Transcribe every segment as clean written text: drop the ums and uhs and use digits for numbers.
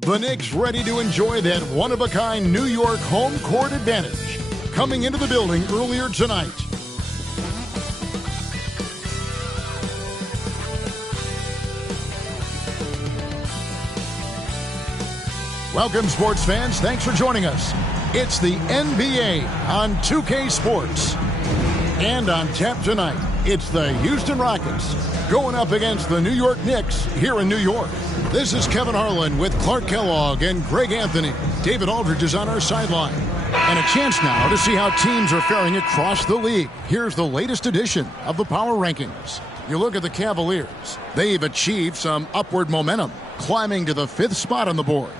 The Knicks ready to enjoy that one-of-a-kind New York home court advantage. Coming into the building earlier tonight. Welcome, sports fans. Thanks for joining us. It's the NBA on 2K Sports. And on tap tonight, it's the Houston Rockets going up against the New York Knicks here in New York. This is Kevin Harlan with Clark Kellogg and Greg Anthony. David Aldridge is on our sideline. And a chance now to see how teams are faring across the league. Here's the latest edition of the Power Rankings. You look at the Cavaliers. They've achieved some upward momentum, climbing to the 5th spot on the board.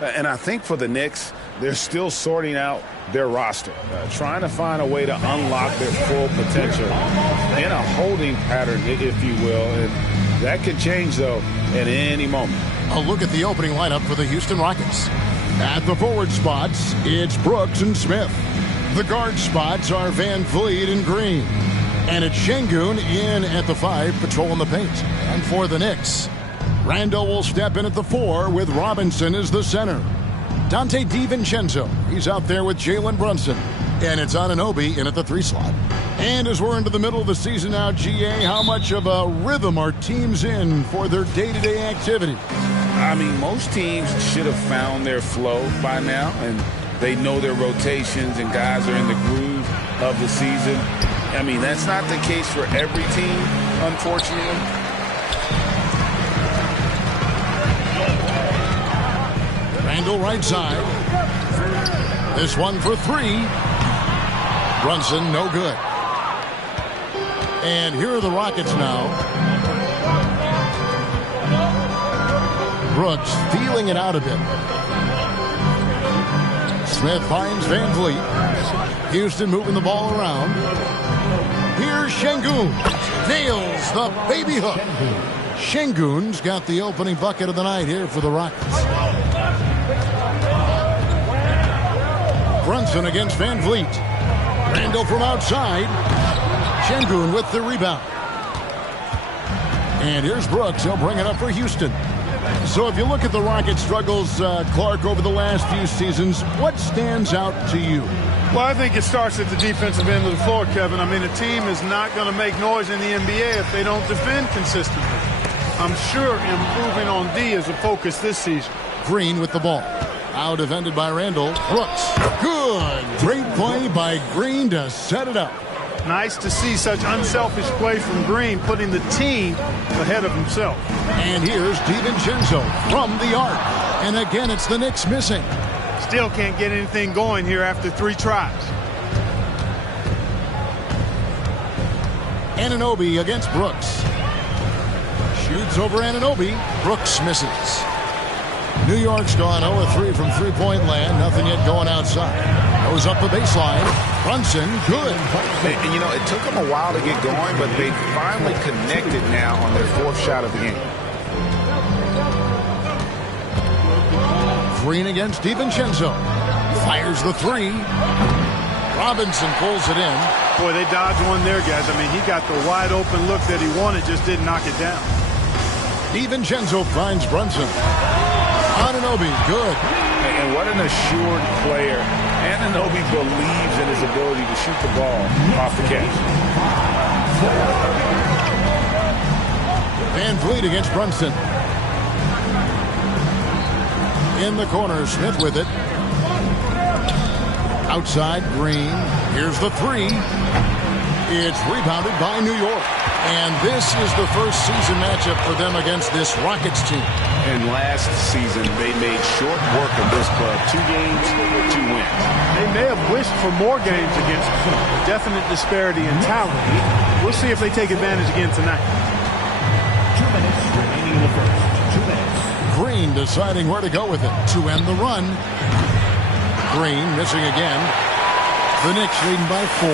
And I think for the Knicks, they're still sorting out their roster, trying to find a way to unlock their full potential in a holding pattern, if you will. And that could change, though, at any moment. A look at the opening lineup for the Houston Rockets. At the forward spots, it's Brooks and Smith. The guard spots are Van Vliet and Green. And it's Şengün in at the 5, patrolling the paint. And for the Knicks, Randall will step in at the 4 with Robinson as the center. Dante DiVincenzo, he's out there with Jalen Brunson. And it's Anunoby in at the 3 slot. And as we're into the middle of the season now, GA, how much of a rhythm are teams in for their day-to-day activity? I mean, most teams should have found their flow by now, and they know their rotations and guys are in the groove of the season. I mean, that's not the case for every team, unfortunately. Randall right side. This one for 3. Brunson, no good. And here are the Rockets now. Brooks feeling it out a bit. Smith finds Van Vliet. Houston moving the ball around. Here's Şengün. Nails the baby hook. Şengün's got the opening bucket of the night here for the Rockets. Brunson against Van Vliet. Randall from outside. Şengün with the rebound. And here's Brooks. He'll bring it up for Houston. So if you look at the Rockets' struggles, Clark, over the last few seasons, what stands out to you? Well, I think it starts at the defensive end of the floor, Kevin. I mean, a team is not going to make noise in the NBA if they don't defend consistently. I'm sure improving on D is a focus this season. Green with the ball. Out defended by Randall. Brooks. Good. Great play by Green to set it up. Nice to see such unselfish play from Green, putting the team ahead of himself. And here's DiVincenzo from the arc. And again, it's the Knicks missing. Still can't get anything going here after 3 tries. Anunoby against Brooks. Shoots over Anunoby. Brooks misses. New York's gone 0-3 from three-point land. Nothing yet going outside. Goes up the baseline. Brunson, good. And, you know, it took them a while to get going, but they finally connected now on their 4th shot of the game. Green against DiVincenzo. Fires the 3. Robinson pulls it in. Boy, they dodged one there, guys. I mean, he got the wide-open look that he wanted, just didn't knock it down. DiVincenzo finds Brunson. Anunoby, good. And what an assured player. Anunoby believes in his ability to shoot the ball off the catch. Van Vliet against Brunson. In the corner, Smith with it. Outside, Green. Here's the 3. It's rebounded by New York. And this is the first season matchup for them against this Rockets team. And last season, they made short work of this club. 2 games, 2 wins. They may have wished for more games against them. Definite disparity in talent. We'll see if they take advantage again tonight. 2 minutes remaining in the first. 2 minutes. Green deciding where to go with it to end the run. Green missing again. The Knicks leading by 4.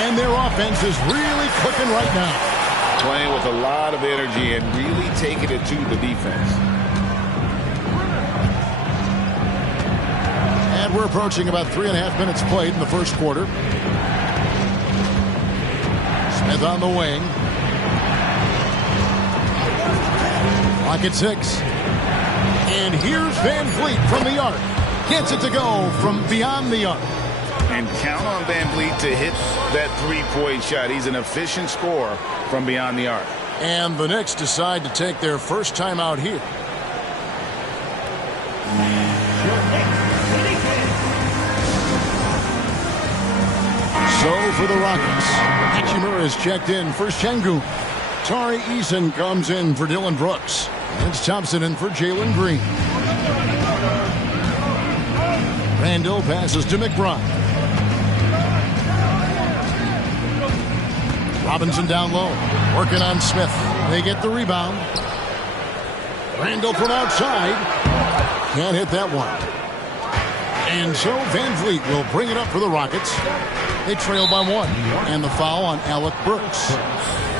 And their offense is really cooking right now. Playing with a lot of energy and really taking it to the defense. And we're approaching about 3.5 minutes played in the first quarter. Smith on the wing. Clock at 6. And here's Van Vliet from the arc. Gets it to go from beyond the arc. And count on Van Vliet to hit that three-point shot. He's an efficient scorer from beyond the arc. And the Knicks decide to take their first time out here. So for the Rockets, Hachimura is checked in for Şengün. Tari Eason comes in for Dylan Brooks. It's Thompson in for Jalen Green. Randall passes to McBride. Robinson down low, working on Smith. They get the rebound. Randall from outside. Can't hit that one. And so Van Vliet will bring it up for the Rockets. They trail by 1. And the foul on Alec Burks.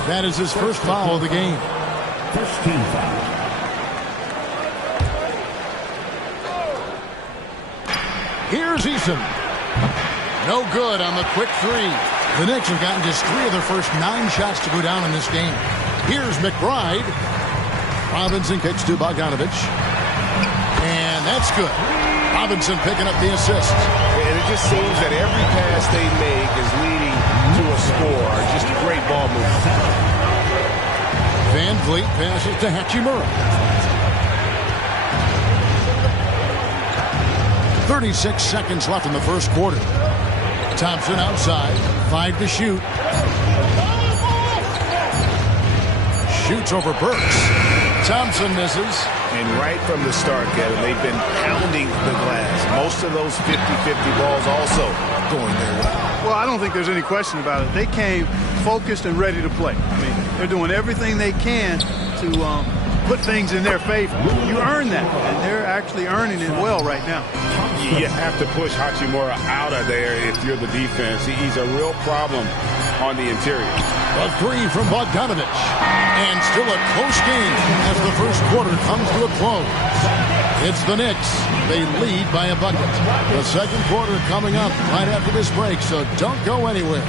That is his first foul of the game. First team foul. Here's Eason. No good on the quick three. The Knicks have gotten just 3 of their first 9 shots to go down in this game. Here's McBride. Robinson kicks to Bogdanovich. And that's good. Robinson picking up the assist. And it just seems that every pass they make is leading to a score. Just great ball movement. Van Vliet passes to Hachimura. 36 seconds left in the first quarter. Thompson outside. 5 to shoot. Shoots over Burks. Thompson misses. And right from the start, Kevin, they've been pounding the glass. Most of those 50-50 balls also going their way. Well, I don't think there's any question about it. They came focused and ready to play. I mean, they're doing everything they can to put things in their favor. You earn that, and they're actually earning it well right now. You have to push Hachimura out of there if you're the defense. He's a real problem on the interior. A 3 from Bogdanovich. And still a close game as the first quarter comes to a close. It's the Knicks. They lead by a bucket. The second quarter coming up right after this break, so don't go anywhere.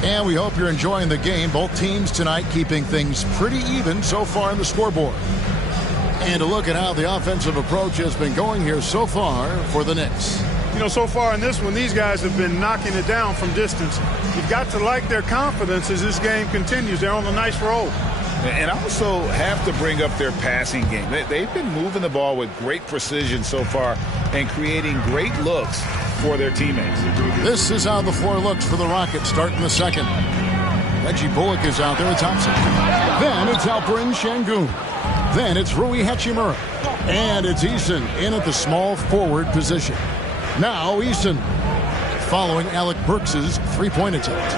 And we hope you're enjoying the game. Both teams tonight keeping things pretty even so far in the scoreboard. And a look at how the offensive approach has been going here so far for the Knicks. You know, so far in this one, these guys have been knocking it down from distance. You've got to like their confidence as this game continues. They're on a nice roll. And also have to bring up their passing game. They've been moving the ball with great precision so far and creating great looks for their teammates. This is how the floor looks for the Rockets starting the second. Reggie Bullock is out there with Thompson. Then it's Alperen Şengün. Then it's Rui Hachimura. And it's Eason in at the small forward position. Now Eason following Alec Burks' three-point attempt.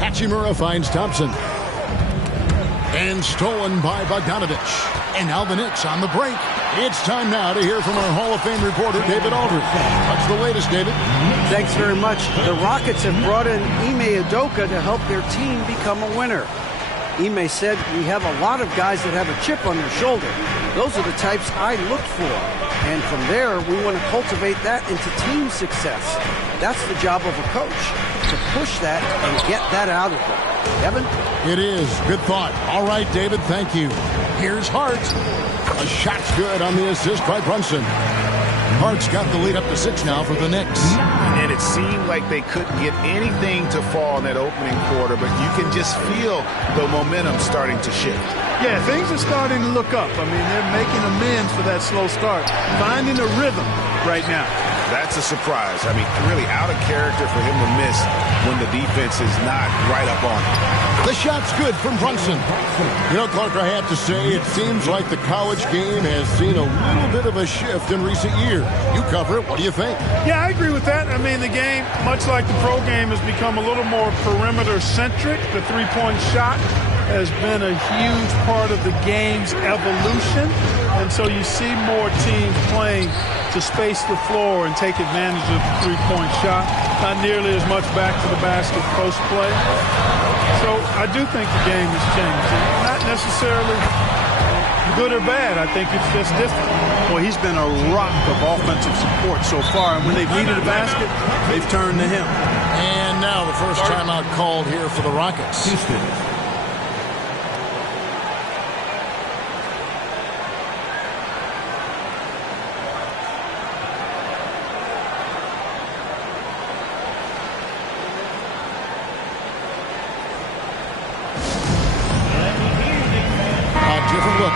Hachimura finds Thompson. And stolen by Bogdanovich. And now the Knicks on the break. It's time now to hear from our Hall of Fame reporter, David Aldridge. What's the latest, David? Thanks very much. The Rockets have brought in Ime Udoka to help their team become a winner. Ime said, "We have a lot of guys that have a chip on their shoulder. Those are the types I look for. And from there, we want to cultivate that into team success. That's the job of a coach, to push that and get that out of them." Kevin? It is. Good thought. All right, David, thank you. Here's Hart. A shot's good on the assist by Brunson. Hart's got the lead up to 6 now for the Knicks. And it seemed like they couldn't get anything to fall in that opening quarter, but you can just feel the momentum starting to shift. Yeah, things are starting to look up. I mean, they're making amends for that slow start. Finding a rhythm right now. That's a surprise. I mean, really out of character for him to miss when the defense is not right up on him. The shot's good from Brunson. You know, Clark, I have to say, it seems like the college game has seen a little bit of a shift in recent years. You cover it. What do you think? Yeah, I agree with that. I mean, the game, much like the pro game, has become a little more perimeter-centric. The three-point shot has been a huge part of the game's evolution. And so you see more teams playing to space the floor and take advantage of the three-point shot. Not nearly as much back to the basket post play. So I do think the game has changed. Not necessarily good or bad. I think it's just different. Well, he's been a rock of offensive support so far. And when they've needed a basket, they've turned to him. And now the first timeout called here for the Rockets. Houston.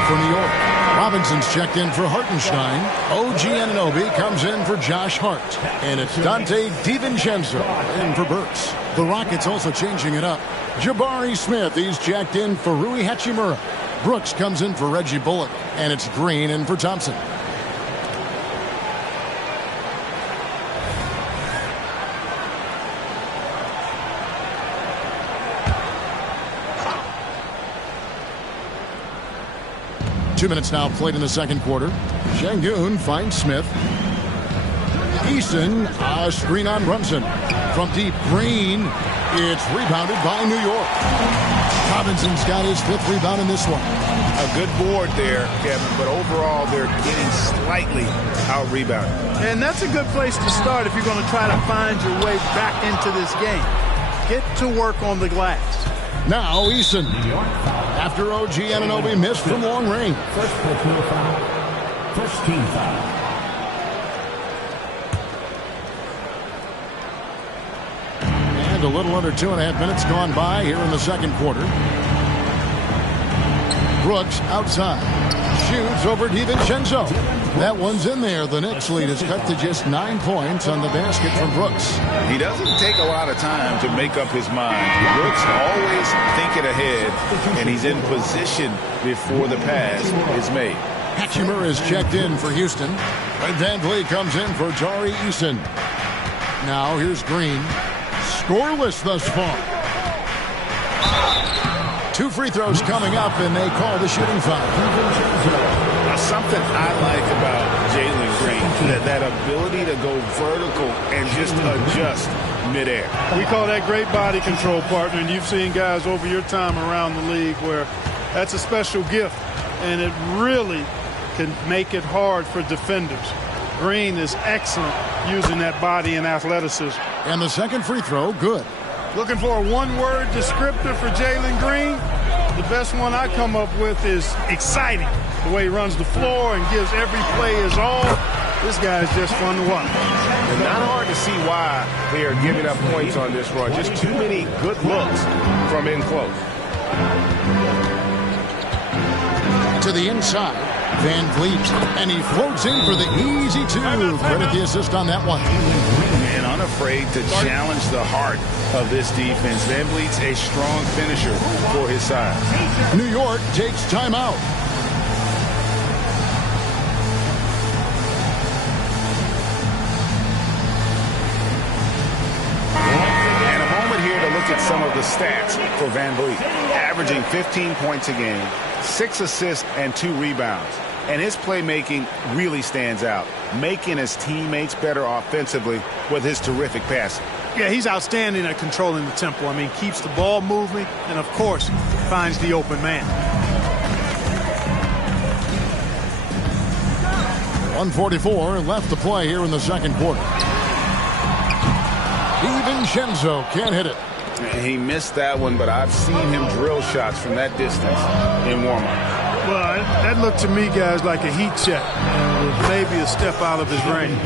For New York. Robinson's checked in for Hartenstein. OG Anunoby comes in for Josh Hart. And it's Dante DiVincenzo in for Burks. The Rockets also changing it up. Jabari Smith, he's checked in for Rui Hachimura. Brooks comes in for Reggie Bullock. And it's Green in for Thompson. Two minutes now played in the second quarter. Şengün finds Smith. Eason, a screen on Brunson. From deep, Green. It's rebounded by New York. Robinson's got his fifth rebound in this one. A good board there, Kevin, but overall they're getting slightly out-rebounded. And that's a good place to start if you're going to try to find your way back into this game. Get to work on the glass. Now Eason, after OG Anunoby missed from long range. First personal foul. First team foul. And a little under 2.5 minutes gone by here in the second quarter. Brooks outside. Shoots over DiVincenzo. That one's in there. The Knicks lead is cut to just 9 points on the basket from Brooks. He doesn't take a lot of time to make up his mind. Brooks always thinking ahead, and he's in position before the pass is made. Hachimura is checked in for Houston. And Van Vliet comes in for Tari Eason. Now here's Green. Scoreless thus far. 2 free throws coming up, and they call the shooting foul. Something I like about Jalen Green, that ability to go vertical and just adjust midair. We call that great body control, partner, and you've seen guys over your time around the league where that's a special gift, and it really can make it hard for defenders. Green is excellent using that body and athleticism. And the second free throw, good. Looking for a one-word descriptor for Jalen Green? The best one I come up with is exciting. The way he runs the floor and gives every play his all. This guy's just fun to watch. And not hard to see why they are giving up points on this run. Just too many good looks from in close. To the inside, Van Vliet, and he floats in for the easy 2. Credit the assist on that one. And unafraid to challenge the heart of this defense. Van Vliet's a strong finisher for his size. New York takes timeout. And a moment here to look at some of the stats for Van Vliet. Averaging 15 points a game, 6 assists, and 2 rebounds. And his playmaking really stands out, making his teammates better offensively with his terrific passing. Yeah, he's outstanding at controlling the tempo. I mean, keeps the ball moving and, of course, finds the open man. 1:44 left to play here in the second quarter. DiVincenzo can't hit it. He missed that one, but I've seen him drill shots from that distance in warm-up. Well, that looked to me, guys, like a heat check. Maybe a step out of his range.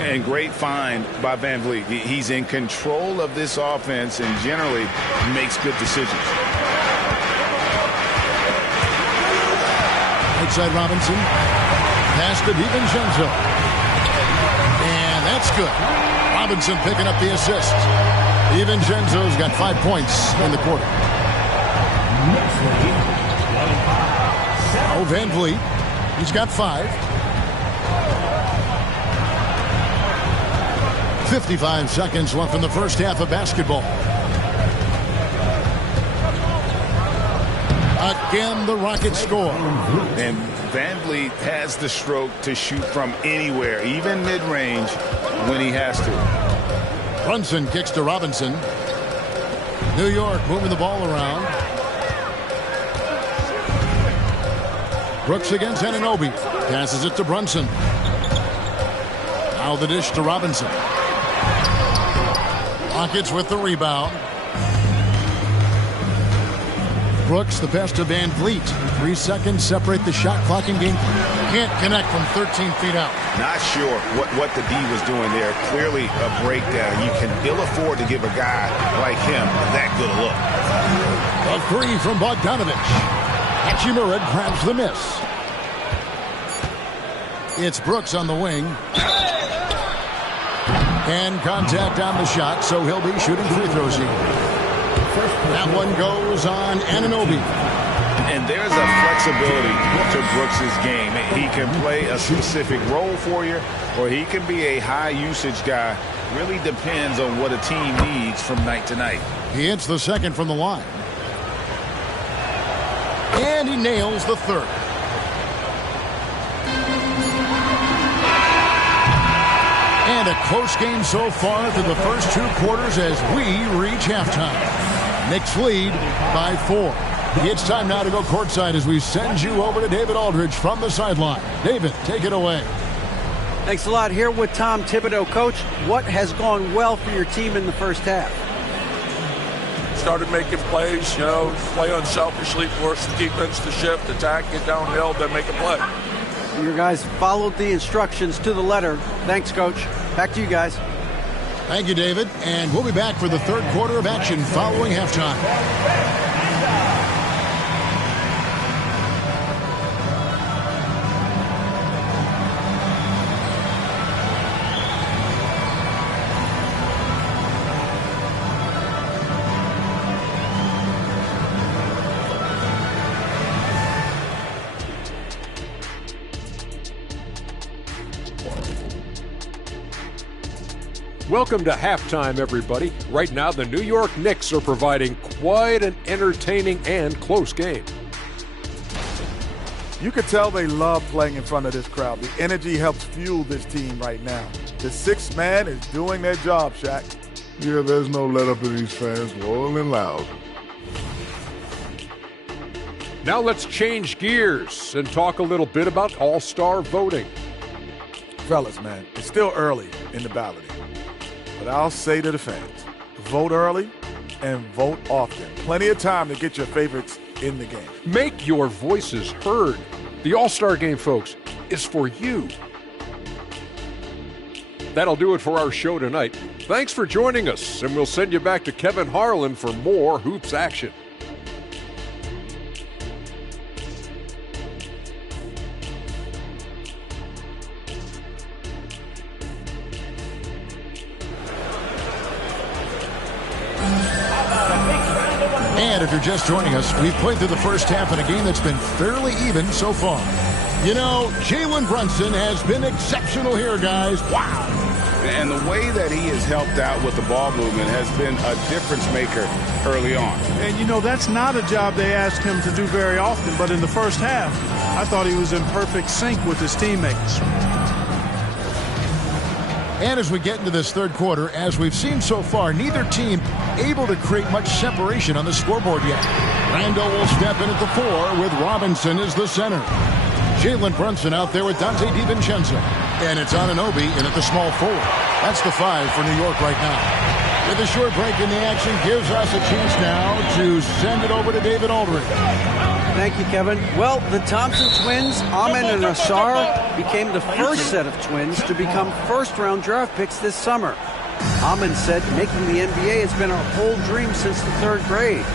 And great find by Van Vliet. He's in control of this offense and generally makes good decisions. Outside Robinson. Pass to DiVincenzo. And That's good. Robinson picking up the assist. DiVincenzo's got 5 points in the quarter. Oh, Van Vliet. He's got 5. 55 seconds left in the first half of basketball. Again, the Rockets score. And Van Vliet has the stroke to shoot from anywhere, even mid-range, when he has to. Brunson kicks to Robinson. New York moving the ball around. Brooks against Anunoby. Passes it to Brunson. Now the dish to Robinson. Rockets with the rebound. Brooks, the pass to Van Vliet. 3 seconds separate the shot clock and game. Can't connect from 13 feet out. Not sure what the D was doing there. Clearly a breakdown. You can ill afford to give a guy like him that good a look. A 3 from Bogdanovich. Hachimura grabs the miss. It's Brooks on the wing. And contact on the shot, so he'll be shooting free throws here. That one goes on Anunoby. And there's a flexibility to Brooks' game. He can play a specific role for you, or he can be a high-usage guy. Really depends on what a team needs from night to night. He hits the second from the line. And he nails the third. And a close game so far through the first 2 quarters as we reach halftime. Knicks lead by 4. It's time now to go courtside as we send you over to David Aldridge from the sideline. David, take it away. Thanks a lot. Here with Tom Thibodeau. Coach, what has gone well for your team in the first half? Started making plays, play unselfishly, force the defense to shift, attack, get downhill, then make a play. Your guys followed the instructions to the letter. Thanks, Coach. Back to you guys. Thank you, David. And we'll be back for the third quarter of action following halftime. Welcome to halftime, everybody. Right now, the New York Knicks are providing quite an entertaining and close game. You can tell they love playing in front of this crowd. The energy helps fuel this team right now. The sixth man is doing their job, Shaq. Yeah, there's no let up in these fans, loyal and loud. Now let's change gears and talk a little bit about all-star voting. Fellas, man, it's still early in the balloting. But I'll say to the fans, vote early and vote often. Plenty of time to get your favorites in the game. Make your voices heard. The All-Star Game, folks, is for you. That'll do it for our show tonight. Thanks for joining us, and we'll send you back to Kevin Harlan for more Hoops action. And if you're just joining us, we've played through the first half in a game that's been fairly even so far. You know, Jalen Brunson has been exceptional here, guys. Wow. And the way that he has helped out with the ball movement has been a difference maker early on. And, that's not a job they asked him to do very often. But in the first half, I thought he was in perfect sync with his teammates. And as we get into this third quarter, as we've seen so far, neither team able to create much separation on the scoreboard yet. Randall will step in at the 4 with Robinson as the center. Jalen Brunson out there with Dante DiVincenzo. And it's Anunoby in at the small forward. That's the 5 for New York right now. With a short break in the action gives us a chance now to send it over to David Aldridge. Thank you, Kevin. Well, the Thompson twins, Amen and Asar, became the first set of twins to become first-round draft picks this summer. Amen said making the NBA has been our whole dream since the 3rd grade.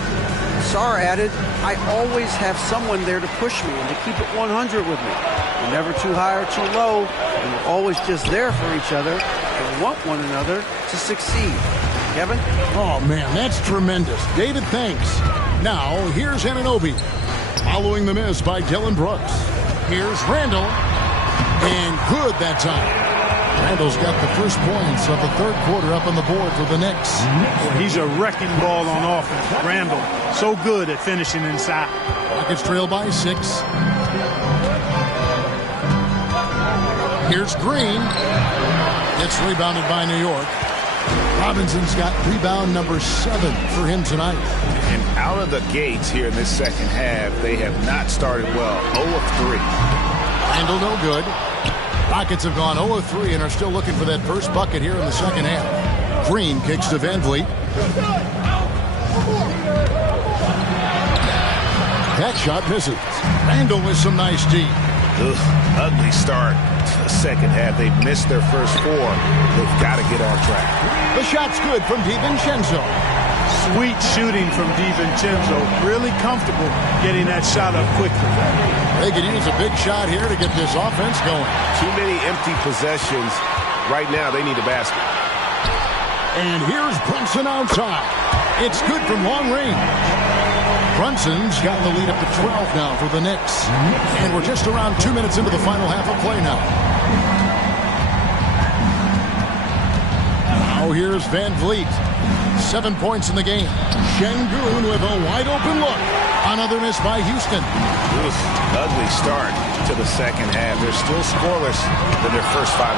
Asar added, I always have someone there to push me and to keep it 100 with me. We're never too high or too low, and we're always just there for each other. They want one another to succeed. Kevin? Oh, man, that's tremendous. David, thanks. Now, here's Anunoby. Following the miss by Dylan Brooks. Here's Randall. And good that time. Randall's got the first points of the third quarter up on the board for the Knicks. He's a wrecking ball on offense. Randall, so good at finishing inside. Rockets trail by 6. Here's Green. It's rebounded by New York. Robinson's got rebound number 7 for him tonight. And out of the gates here in this second half, they have not started well. 0 of 3. Randall no good. Rockets have gone 0 of 3 and are still looking for that first bucket here in the second half. Green kicks to Van Vliet. That shot misses. Randall with some nice D. Ugly start to the second half. They've missed their first 4. They've got to get on track. The shot's good from DiVincenzo. Sweet shooting from DiVincenzo. Really comfortable getting that shot up quickly. They could use a big shot here to get this offense going. Too many empty possessions. Right now, they need a basket. And here's Brunson outside. It's good from long range. Brunson's got the lead up to 12 now for the Knicks. And we're just around 2 minutes into the final half of play now. Now here's Van Vliet. 7 points in the game. Şengün with a wide open look. Another miss by Houston. Ugly start to the second half. They're still scoreless in their first 5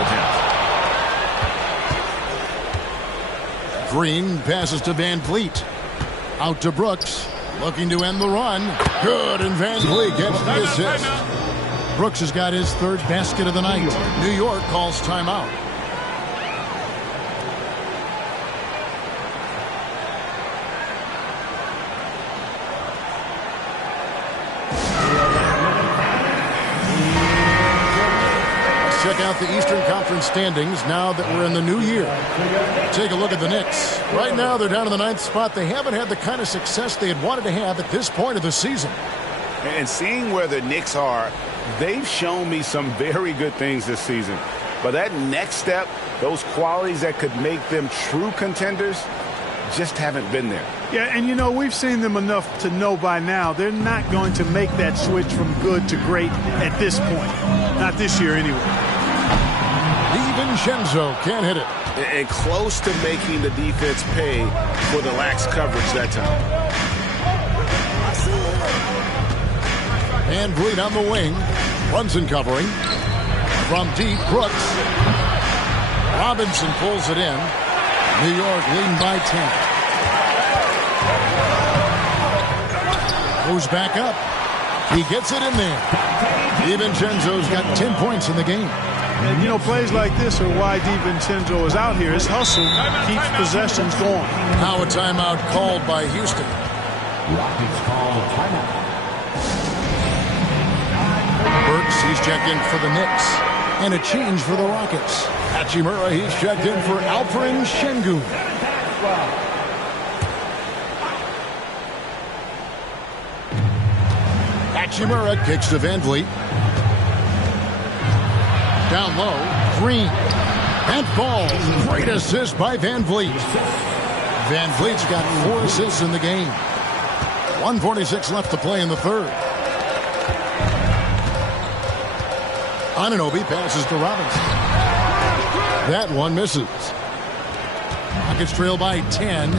attempts. Green passes to Van Vliet. Out to Brooks. Looking to end the run. Good, and Van Vliet gets the assist. Brooks has got his 3rd basket of the night. New York calls timeout. Check out the Eastern Conference standings now that we're in the new year. Take a look at the Knicks. Right now, they're down in the 9th spot. They haven't had the kind of success they had wanted to have at this point of the season. And seeing where the Knicks are, they've shown me some very good things this season. But that next step, those qualities that could make them true contenders, just haven't been there. Yeah, and you know, we've seen them enough to know by now they're not going to make that switch from good to great at this point. Not this year anyway. DiVincenzo can't hit it. And close to making the defense pay for the lax coverage that time. Van Vliet on the wing. Brunson covering. From deep, Brooks. Robinson pulls it in. New York leading by 10. Goes back up. He gets it in there. DiVincenzo's got 10 points in the game. And, you know, plays like this are why DiVincenzo is out here. His hustle keeps possessions going. Now a timeout called by Houston. Rockets call timeout. Burks, he's checked in for the Knicks. And a change for the Rockets. Hachimura, he's checked in for Alperen Şengün. Hachimura kicks to Van Vliet. Down low, Green. That ball, great assist by Van Vliet. Van Vliet's got 4 assists in the game. 1:46 left to play in the third. Anunoby passes to Robinson. That one misses. Rockets trail by 10.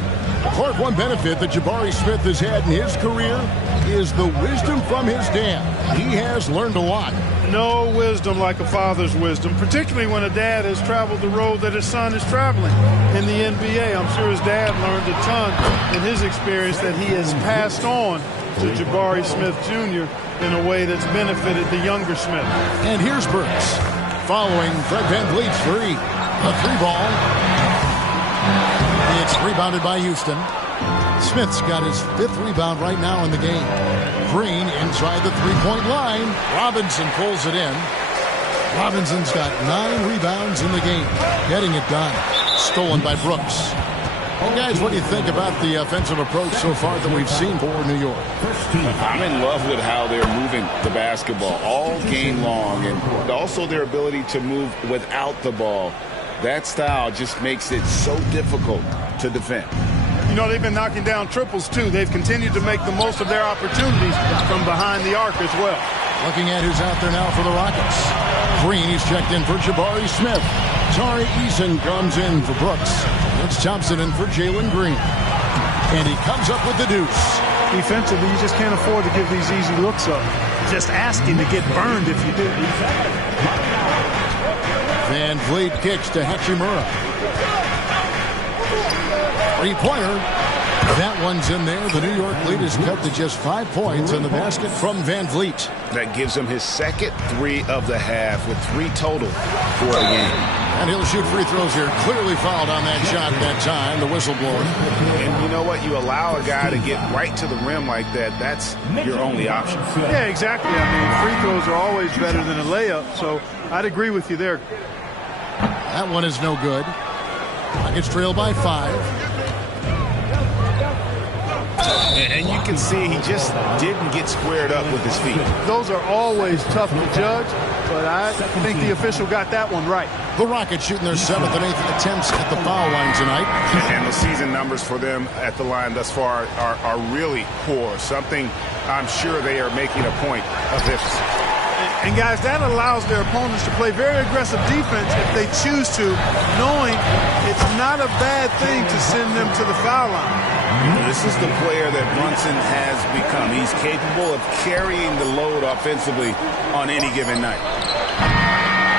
Clark, one benefit that Jabari Smith has had in his career is the wisdom from his dad. He has learned a lot. No wisdom like a father's wisdom, particularly when a dad has traveled the road that his son is traveling in the NBA. I'm sure his dad learned a ton in his experience that he has passed on to Jabari Smith Jr. in a way that's benefited the younger Smith. And here's Burks following Fred Van Vliet's three. A 3-ball. It's rebounded by Houston. Smith's got his 5th rebound right now in the game. Green inside the 3-point line. Robinson pulls it in. Robinson's got 9 rebounds in the game. Getting it done. Stolen by Brooks. Well, guys, what do you think about the offensive approach so far that we've seen for New York? I'm in love with how they're moving the basketball all game long, and also their ability to move without the ball. That style just makes it so difficult to defend. You know, they've been knocking down triples, too. They've continued to make the most of their opportunities from behind the arc as well. Looking at who's out there now for the Rockets. Green, he's checked in for Jabari Smith. Tari Eason comes in for Brooks. It's Thompson in for Jalen Green. And he comes up with the deuce. Defensively, you just can't afford to give these easy looks up. Just asking to get burned if you do. Van Vliet kicks to Hachimura. Three-pointer. That one's in there. The New York lead is cut to just 5 points in the basket from Van Vliet. That gives him his second three of the half with 3 total for the game. And he'll shoot free throws here. Clearly fouled on that shot that time. The whistle blowing. And you know what? You allow a guy to get right to the rim like that. That's your only option. Yeah, exactly. I mean, free throws are always better than a layup. So I'd agree with you there. That one is no good. It's trailed by 5. And you can see he just didn't get squared up with his feet. Those are always tough to judge, but I think the official got that one right. The Rockets shooting their 7th and 8th attempts at the foul line tonight. And the season numbers for them at the line thus far are really poor. Something I'm sure they are making a point of this. And guys, that allows their opponents to play very aggressive defense if they choose to, knowing it's not a bad thing to send them to the foul line. This is the player that Brunson has become. He's capable of carrying the load offensively on any given night.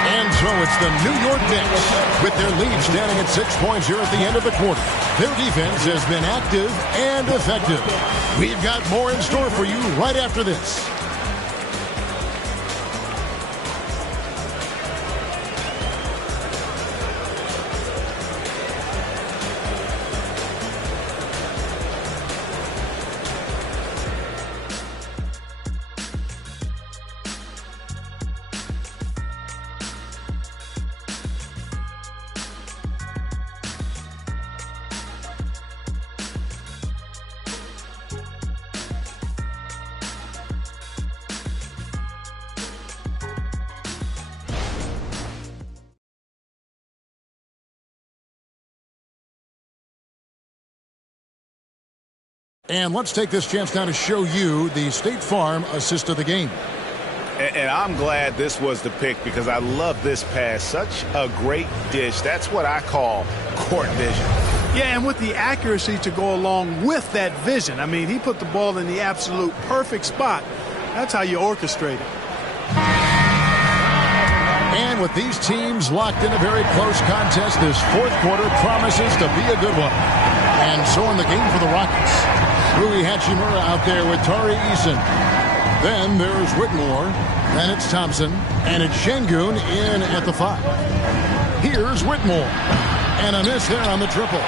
And so it's the New York Knicks with their lead standing at 6 points here at the end of the quarter. Their defense has been active and effective. We've got more in store for you right after this. And let's take this chance now to show you the State Farm assist of the game. And I'm glad this was the pick because I love this pass. Such a great dish. That's what I call court vision. Yeah, and with the accuracy to go along with that vision. I mean, he put the ball in the absolute perfect spot. That's how you orchestrate it. And with these teams locked in a very close contest, this fourth quarter promises to be a good one. And so in the game for the Rockets, Rui Hachimura out there with Tari Eason. Then there's Whitmore. Then it's Thompson. And it's Şengün in at the 5. Here's Whitmore. And a miss there on the triple.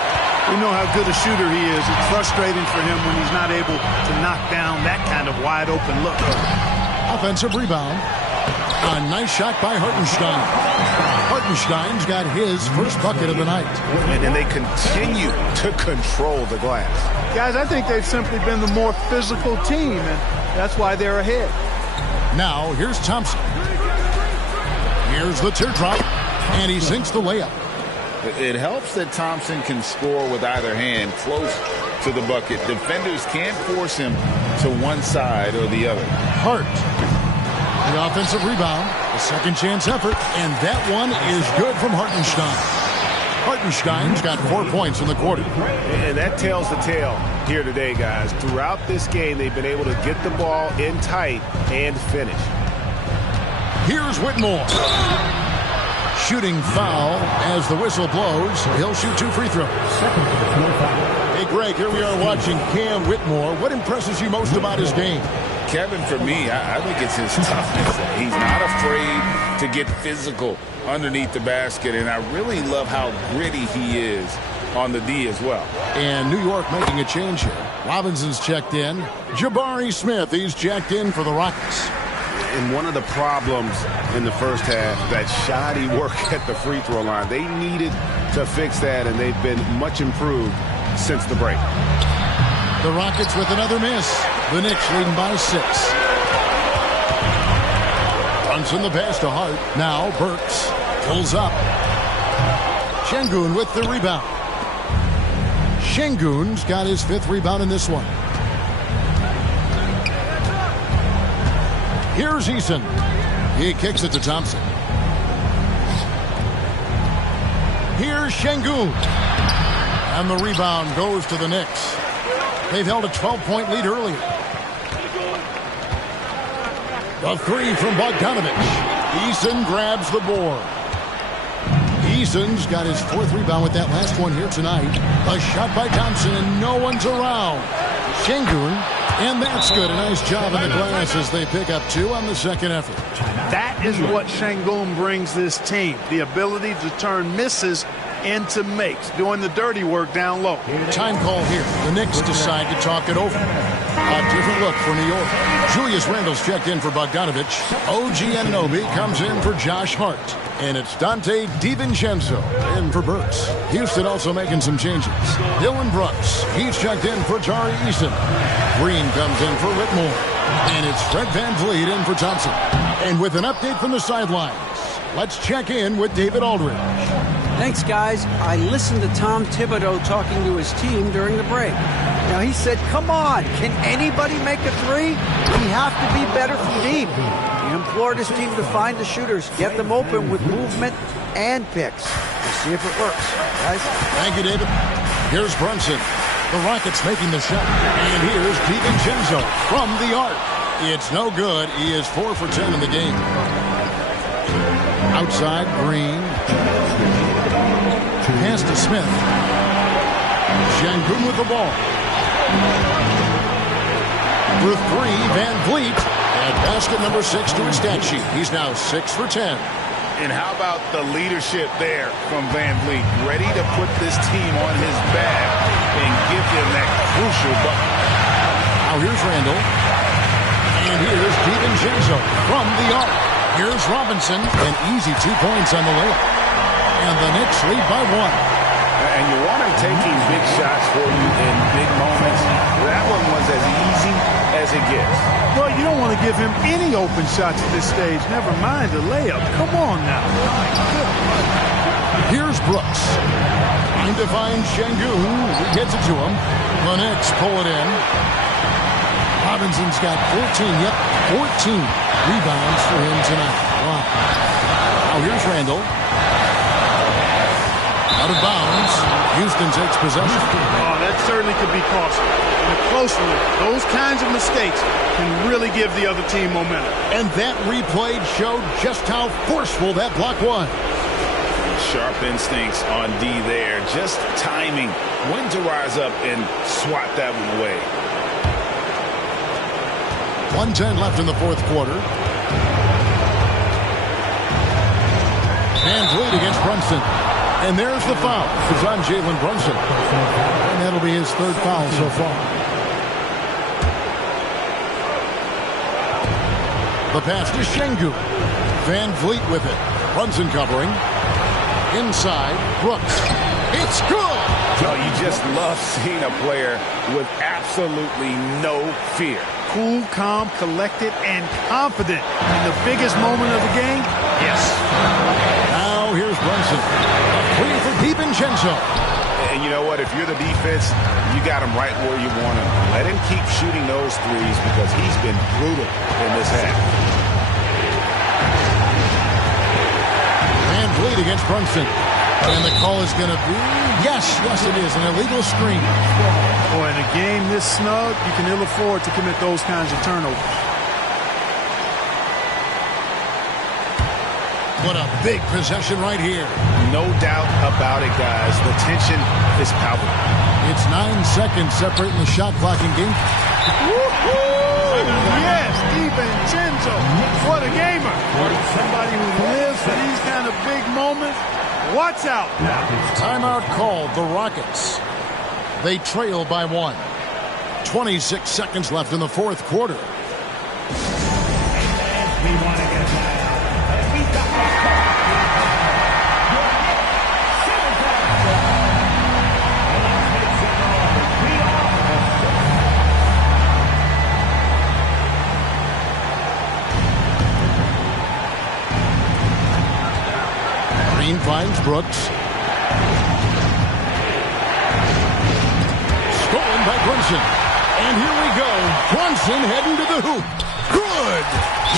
We know how good a shooter he is. It's frustrating for him when he's not able to knock down that kind of wide open look. Offensive rebound. A nice shot by Hartenstein. Hartenstein's got his first bucket of the night. And they continue to control the glass. Guys, I think they've simply been the more physical team, and that's why they're ahead. Now, here's Thompson. Here's the teardrop, and he sinks the layup. It helps that Thompson can score with either hand close to the bucket. Defenders can't force him to one side or the other. Hart. The offensive rebound, a second chance effort, and that one is good from Hartenstein. Hartenstein's got 4 points in the quarter. And that tells the tale here today, guys. Throughout this game, they've been able to get the ball in tight and finish. Here's Whitmore. Shooting foul as the whistle blows. He'll shoot 2 free throws. Hey, Greg, here we are watching Cam Whitmore. What impresses you most about his game? Kevin, for me, I think it's his toughness. He's not afraid to get physical underneath the basket, and I really love how gritty he is on the D as well. And New York making a change here. Robinson's checked in. Jabari Smith, he's checked in for the Rockets. And one of the problems in the first half, that shoddy work at the free throw line. They needed to fix that, and they've been much improved since the break. The Rockets with another miss. The Knicks leading by 6. Brunson the pass to Hart. Now Burks pulls up. Şengün with the rebound. Şengün's got his 5th rebound in this one. Here's Eason. He kicks it to Thompson. Here's Şengün. And the rebound goes to the Knicks. They've held a 12-point lead earlier. The 3 from Bogdanović. Eason grabs the board. Eason's got his 4th rebound with that last one here tonight. A shot by Thompson, and no one's around. Şengün, and that's good. A nice job in the glass as they pick up 2 on the second effort. That is what Şengün brings this team, the ability to turn misses into makes, doing the dirty work down low. Time call here. The Knicks decide to talk it over. A different look for New York. Julius Randle's checked in for Bogdanović. OG Anunoby comes in for Josh Hart. And it's Dante DiVincenzo in for Burks. Houston also making some changes. Dylan Brooks, he's checked in for Tari Eason. Green comes in for Whitmore. And it's Fred VanVleet in for Thompson. And with an update from the sidelines, let's check in with David Aldridge. Thanks, guys. I listened to Tom Thibodeau talking to his team during the break. Now, he said, come on, can anybody make a 3? We have to be better from deep. He implored his team to find the shooters, get them open with movement and picks. We'll see if it works. Guys? Thank you, David. Here's Brunson. The Rockets making the shot. And here's DiVincenzo from the arc. It's no good. He is 4 for 10 in the game. Outside, Green. Pass to Smith. Şengün with the ball. For 3, VanVleet. And basket number 6 to his stat sheet. He's now 6 for 10. And how about the leadership there from VanVleet? Ready to put this team on his back and give them that crucial bucket. Now here's Randle. And here's DiVincenzo from the arc. Here's Robinson. An easy 2 points on the layup. And the Knicks lead by 1. And you want him taking big shots for you in big moments. That one was as easy as it gets. Well, you don't want to give him any open shots at this stage. Never mind the layup. Come on now. Here's Brooks. Trying to find Şengün. He gets it to him. The Knicks pull it in. Robinson's got 14. Yep, 14 rebounds for him tonight. Wow. Now here's Randle. Out of bounds. Houston takes possession. Oh, that certainly could be costly. In a close one, those kinds of mistakes can really give the other team momentum. And that replay showed just how forceful that block was. Sharp instincts on D there. Just timing when to rise up and swat that one away. 1:10 left in the 4th quarter. VanVleet against Brunson. And there's the foul. It's on Jalen Brunson. And that'll be his 3rd foul so far. The pass to Şengün. VanVleet with it. Brunson covering. Inside, Brooks. It's good! So you just love seeing a player with absolutely no fear. Cool, calm, collected, and confident in the biggest moment of the game. Yes. Now here's Brunson. A 3 for DiVincenzo. And you know what? If you're the defense, you got him right where you want him. Let him keep shooting those threes because he's been brutal in this half. VanVleet against Brunson. And the call is going to be, yes, it is, an illegal screen. Boy, in a game this snug, you can ill afford to commit those kinds of turnovers. What a big possession right here. No doubt about it, guys. The tension is palpable. It's 9 seconds separating the shot clock in game. Yes, DiVincenzo. What a gamer. Somebody who lives for these kind of big moments. Watch out. Timeout called the Rockets. They trail by 1. 26 seconds left in the 4th quarter. Green finds Brooks. by Brunson. And here we go. Brunson heading to the hoop. Good.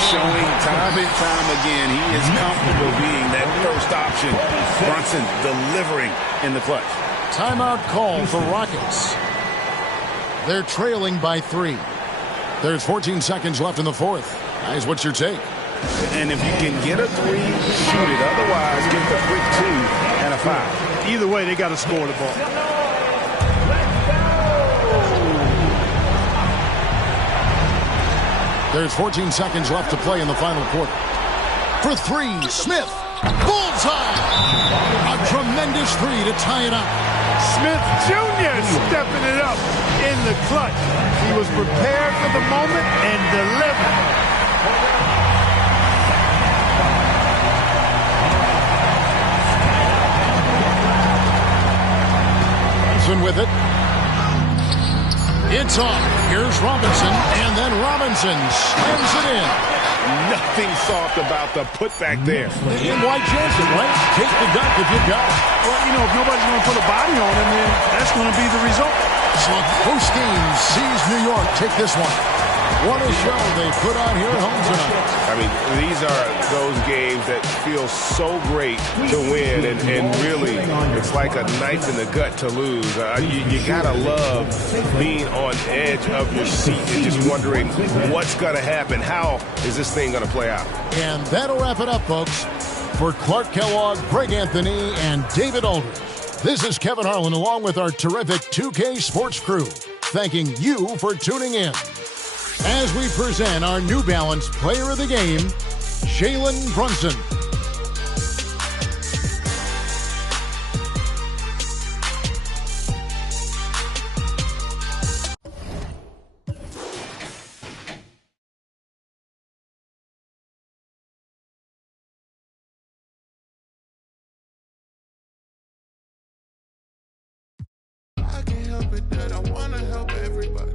Showing time and time again he is comfortable being that first option. Brunson delivering in the clutch. Timeout call for Rockets. They're trailing by 3. There's 14 seconds left in the fourth. Guys, what's your take? And if you can get a 3, shoot it. Otherwise, get the quick 2 and a 5. Either way, they got to score the ball. There's 14 seconds left to play in the final quarter. For 3, Smith. Bullseye! A tremendous 3 to tie it up. Smith Jr. stepping it up in the clutch. He was prepared for the moment and delivered. Brunson with it. It's off. Here's Robinson, and then Robinson slams it in. Nothing soft about the putback there. And why chance it, right? Take the dunk if you got it. Well, you know, if nobody's going to put a body on him, then that's going to be the result. So both teams sees New York take this one. What a show they put on here at home tonight. I mean, these are those games that feel so great to win, and really, it's like a knife in the gut to lose. You gotta love being on edge of your seat and just wondering what's gonna happen. How is this thing gonna play out? And that'll wrap it up, folks. For Clark Kellogg, Greg Anthony, and David Aldridge, this is Kevin Harlan along with our terrific 2K Sports crew, thanking you for tuning in. As we present our New Balance Player of the Game, Jalen Brunson. I can't help it that I wanna help everybody.